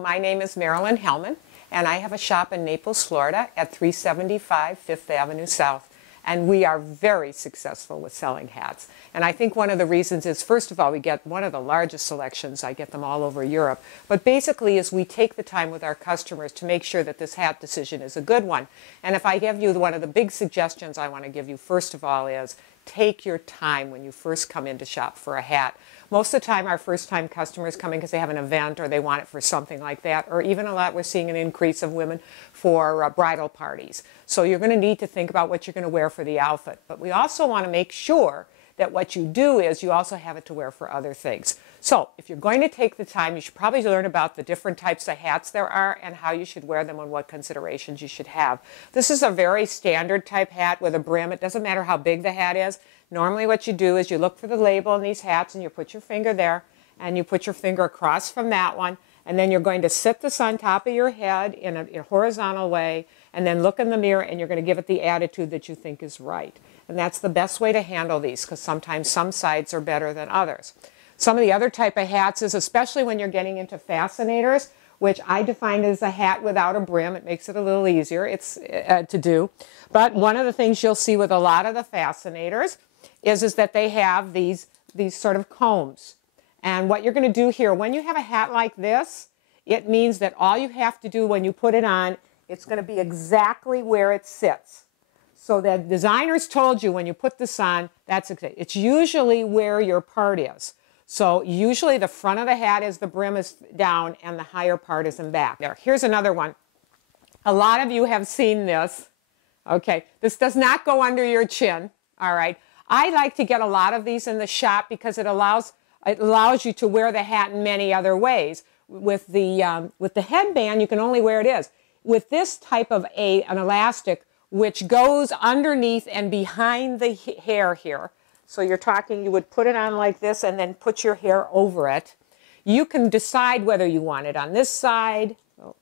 My name is Marilyn Hellman, and I have a shop in Naples, Florida at 375 Fifth Avenue South. And we are very successful with selling hats. And I think one of the reasons is, first of all, we get one of the largest selections. I get them all over Europe. But basically is we take the time with our customers to make sure that this hat decision is a good one. And if I give you one of the big suggestions I want to give you, first of all, is take your time when you first come in to shop for a hat. Most of the time, our first-time customers come in because they have an event or they want it for something like that, or even a lot, we're seeing an increase of women for bridal parties. So you're going to need to think about what you're going to wear for the outfit. But we also want to make sure that what you do is you also have it to wear for other things. So if you're going to take the time, you should probably learn about the different types of hats there are and how you should wear them and what considerations you should have. This is a very standard type hat with a brim. It doesn't matter how big the hat is. Normally what you do is you look for the label in these hats and you put your finger there and you put your finger across from that one, and then you're going to sit this on top of your head in a horizontal way and then look in the mirror and you're going to give it the attitude that you think is right. And that's the best way to handle these because sometimes some sides are better than others. Some of the other type of hats is, especially when you're getting into fascinators, which I define as a hat without a brim. It makes it a little easier to do. But one of the things you'll see with a lot of the fascinators is that they have these sort of combs. And what you're going to do here, when you have a hat like this, it means that all you have to do when you put it on, it's going to be exactly where it sits. So the designers told you when you put this on, it's usually where your part is. So usually the front of the hat is the brim is down and the higher part is in back. There, here's another one. A lot of you have seen this. Okay, this does not go under your chin. All right. I like to get a lot of these in the shop because it allows you to wear the hat in many other ways. With the headband, you can only wear it as. With this type of an elastic, which goes underneath and behind the hair here, so you're talking, you would put it on like this and then put your hair over it. You can decide whether you want it on this side. Oh,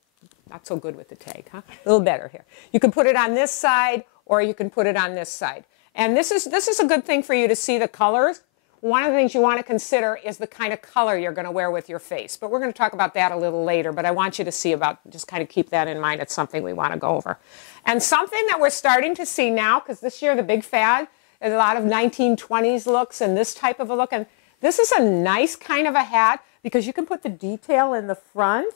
not so good with the tag, huh? A little better here. You can put it on this side or you can put it on this side. And this is a good thing for you to see the colors. One of the things you want to consider is the kind of color you're going to wear with your face. But we're going to talk about that a little later, but I want you to see just kind of keep that in mind. It's something we want to go over. And something that we're starting to see now, because this year the big fad is a lot of 1920s looks and this type of a look. And this is a nice kind of a hat because you can put the detail in the front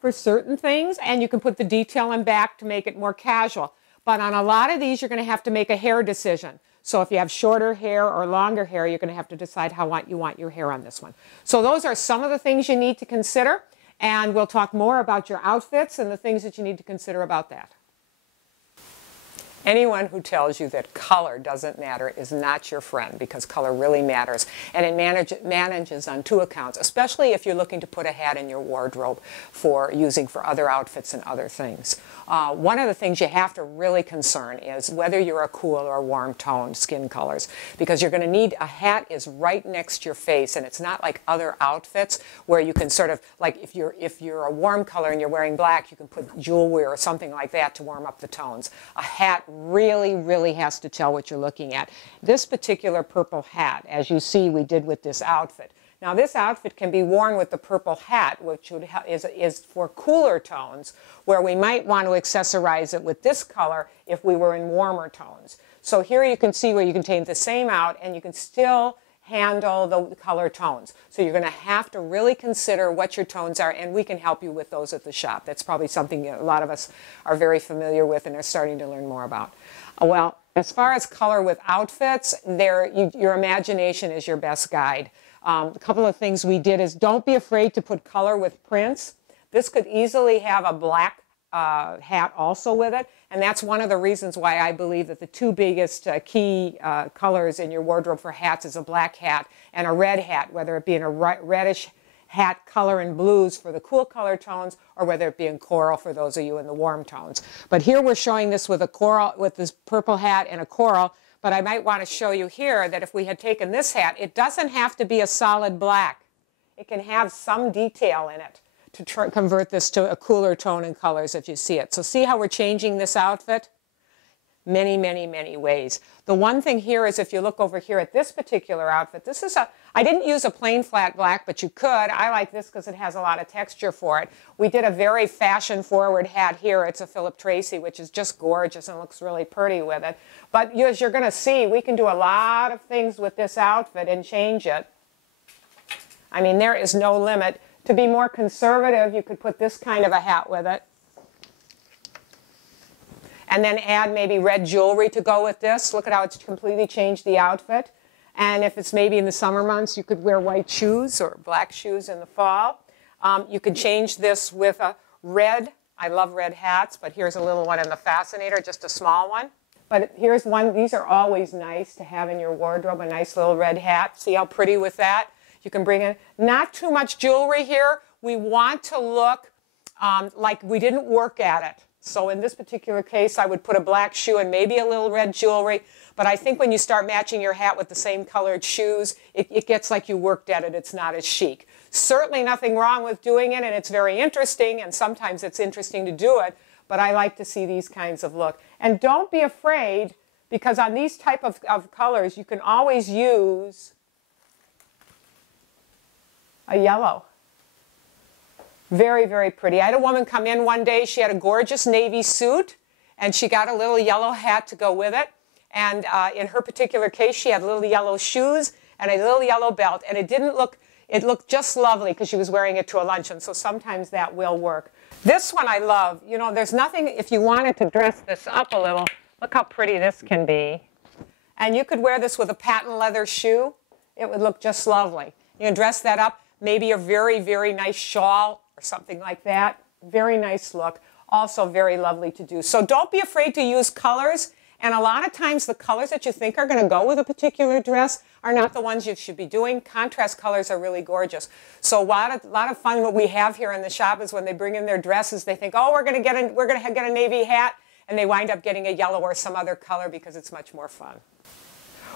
for certain things and you can put the detail in back to make it more casual. But on a lot of these, you're going to have to make a hair decision. So if you have shorter hair or longer hair, you're going to have to decide how you want your hair on this one. So those are some of the things you need to consider. And we'll talk more about your outfits and the things that you need to consider about that. Anyone who tells you that color doesn't matter is not your friend, because color really matters. And it manages on two accounts, especially if you're looking to put a hat in your wardrobe for using for other outfits and other things. One of the things you have to really concern is whether you're a cool or warm toned skin colors, because you're going to need a hat is right next to your face, and it's not like other outfits where you can sort of, like if you're a warm color and you're wearing black, you can put jewelry or something like that to warm up the tones. A hat really has to tell what you're looking at. This particular purple hat, as you see we did with this outfit. Now this outfit can be worn with the purple hat, which is for cooler tones, where we might want to accessorize it with this color if we were in warmer tones. So here you can see where you can take the same out and you can still handle the color tones. So you're going to have to really consider what your tones are, and we can help you with those at the shop. That's probably something a lot of us are very familiar with and are starting to learn more about. Well, as far as color with outfits, your imagination is your best guide. A couple of things we did is don't be afraid to put color with prints. This could easily have a black hat also with it, and that's one of the reasons why I believe that the two biggest key colors in your wardrobe for hats is a black hat and a red hat, whether it be in a reddish hat color in blues for the cool color tones, or whether it be in coral for those of you in the warm tones. But here we're showing this with a coral, with this purple hat and a coral. But I might want to show you here that if we had taken this hat, it doesn't have to be a solid black. It can have some detail in it to convert this to a cooler tone in colors if you see it. So see how we're changing this outfit? many, many, many ways. The one thing here is if you look over here at this particular outfit, this is I didn't use a plain flat black, but you could. I like this because it has a lot of texture for it. We did a very fashion-forward hat here. It's a Philip Tracy, which is just gorgeous and looks really pretty with it. But as you're going to see, we can do a lot of things with this outfit and change it. I mean, there is no limit. To be more conservative, you could put this kind of a hat with it. And then add maybe red jewelry to go with this. Look at how it's completely changed the outfit. And if it's maybe in the summer months, you could wear white shoes or black shoes in the fall. You could change this with a red. I love red hats, but here's a little one in the fascinator, just a small one. But here's one. These are always nice to have in your wardrobe, a nice little red hat. See how pretty with that? You can bring in not too much jewelry here. We want to look like we didn't work at it. So in this particular case, I would put a black shoe and maybe a little red jewelry. But I think when you start matching your hat with the same colored shoes, it gets like you worked at it. It's not as chic. Certainly nothing wrong with doing it, and it's very interesting, and sometimes it's interesting to do it. But I like to see these kinds of look. And don't be afraid, because on these type of colors, you can always use a yellow. Very, very pretty. I had a woman come in one day. She had a gorgeous navy suit, and she got a little yellow hat to go with it. And in her particular case, she had little yellow shoes and a little yellow belt. And it looked just lovely because she was wearing it to a luncheon. So sometimes that will work. This one I love. You know, there's nothing, if you wanted to dress this up a little, look how pretty this can be. And you could wear this with a patent leather shoe. It would look just lovely. You can dress that up, maybe a very, very nice shawl or something like that. Very nice look. Also very lovely to do. So don't be afraid to use colors. And a lot of times the colors that you think are going to go with a particular dress are not the ones you should be doing. Contrast colors are really gorgeous. So a lot of fun what we have here in the shop is when they bring in their dresses, they think, oh, we're going to get a navy hat, and they wind up getting a yellow or some other color because it's much more fun.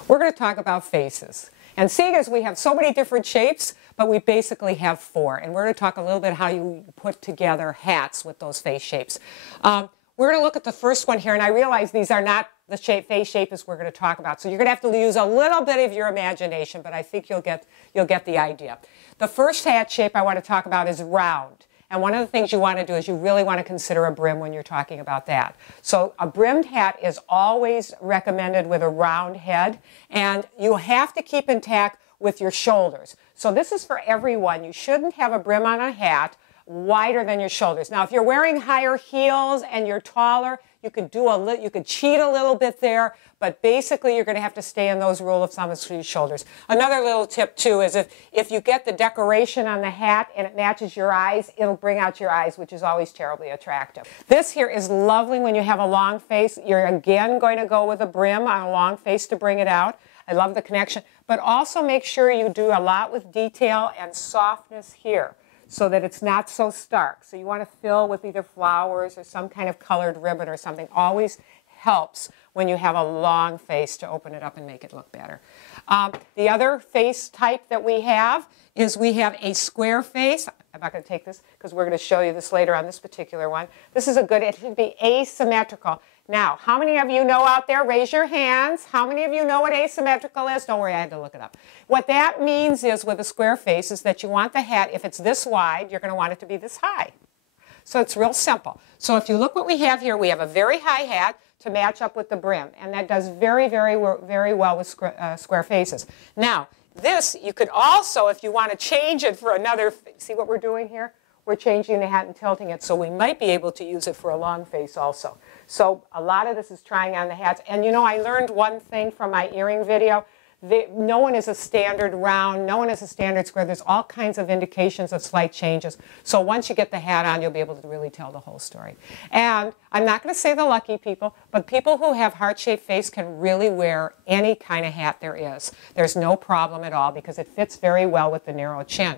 We're going to talk about faces. And seeing as we have so many different shapes, but we basically have 4. And we're going to talk a little bit how you put together hats with those face shapes. We're going to look at the first one here, and I realize these are not the face shape as we're going to talk about. So you're going to have to use a little bit of your imagination, but I think you'll get the idea. The first hat shape I want to talk about is round. And one of the things you want to do is you really want to consider a brim when you're talking about that. So a brimmed hat is always recommended with a round head, and you have to keep intact with your shoulders. So this is for everyone. You shouldn't have a brim on a hat wider than your shoulders. Now, if you're wearing higher heels and you're taller, you could cheat a little bit there, but basically you're going to have to stay in those rule of thumb for your shoulders. Another little tip too is if you get the decoration on the hat and it matches your eyes, it'll bring out your eyes, which is always terribly attractive. This here is lovely when you have a long face. You're again going to go with a brim on a long face to bring it out. I love the connection, but also make sure you do a lot with detail and softness here, so that it's not so stark. So you want to fill with either flowers or some kind of colored ribbon or something. Always helps when you have a long face to open it up and make it look better. The other face type that we have is we have a square face. I'm not going to take this because we're going to show you this later on this particular one. This is it should be asymmetrical. Now, how many of you know out there? Raise your hands. How many of you know what asymmetrical is? Don't worry, I had to look it up. What that means is with a square face is that you want the hat, if it's this wide, you're going to want it to be this high. So it's real simple. So if you look what we have here, we have a very high hat to match up with the brim. And that does very, very, very well with square faces. Now, this, you could also, if you want to change it for another, see what we're doing here? We're changing the hat and tilting it, so we might be able to use it for a long face also. So a lot of this is trying on the hats. And you know, I learned one thing from my earring video. No one is a standard round, no one is a standard square. There's all kinds of indications of slight changes. So once you get the hat on, you'll be able to really tell the whole story. And I'm not going to say the lucky people, but people who have heart-shaped face can really wear any kind of hat there is. There's no problem at all because it fits very well with the narrow chin.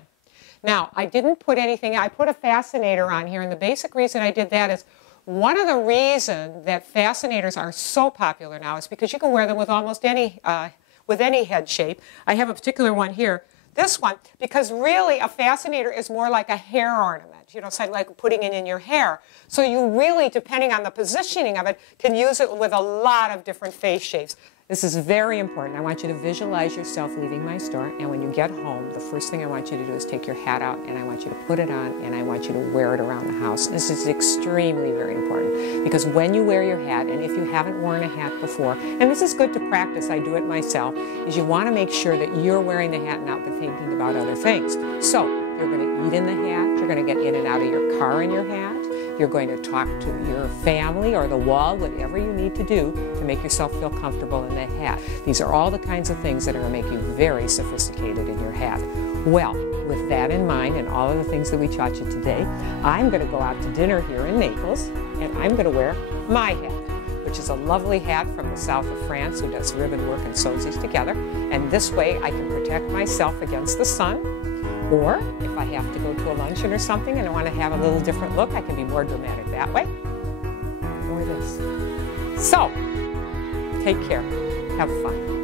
Now, I didn't put anything, I put a fascinator on here, and the basic reason I did that is one of the reasons that fascinators are so popular now is because you can wear them with almost any head shape. I have a particular one here, this one, because really a fascinator is more like a hair ornament. you know, so like putting it in your hair. So you really, depending on the positioning of it, can use it with a lot of different face shapes. This is very important. I want you to visualize yourself leaving my store, and when you get home, the first thing I want you to do is take your hat out, and I want you to put it on, and I want you to wear it around the house. This is extremely very important, because when you wear your hat, and if you haven't worn a hat before, and this is good to practice, I do it myself, is you want to make sure that you're wearing the hat and not thinking about other things. So you're going to eat in the hat, you're going to get in and out of your car in your hat, you're going to talk to your family or the wall, whatever you need to do to make yourself feel comfortable in the hat. These are all the kinds of things that are going to make you very sophisticated in your hat. Well, with that in mind and all of the things that we taught you today, I'm going to go out to dinner here in Naples, and I'm going to wear my hat, which is a lovely hat from the south of France who does ribbon work and sews these together. And this way I can protect myself against the sun. Or if I have to go to a luncheon or something and I want to have a little different look, I can be more dramatic that way. Or this. So, take care. Have fun.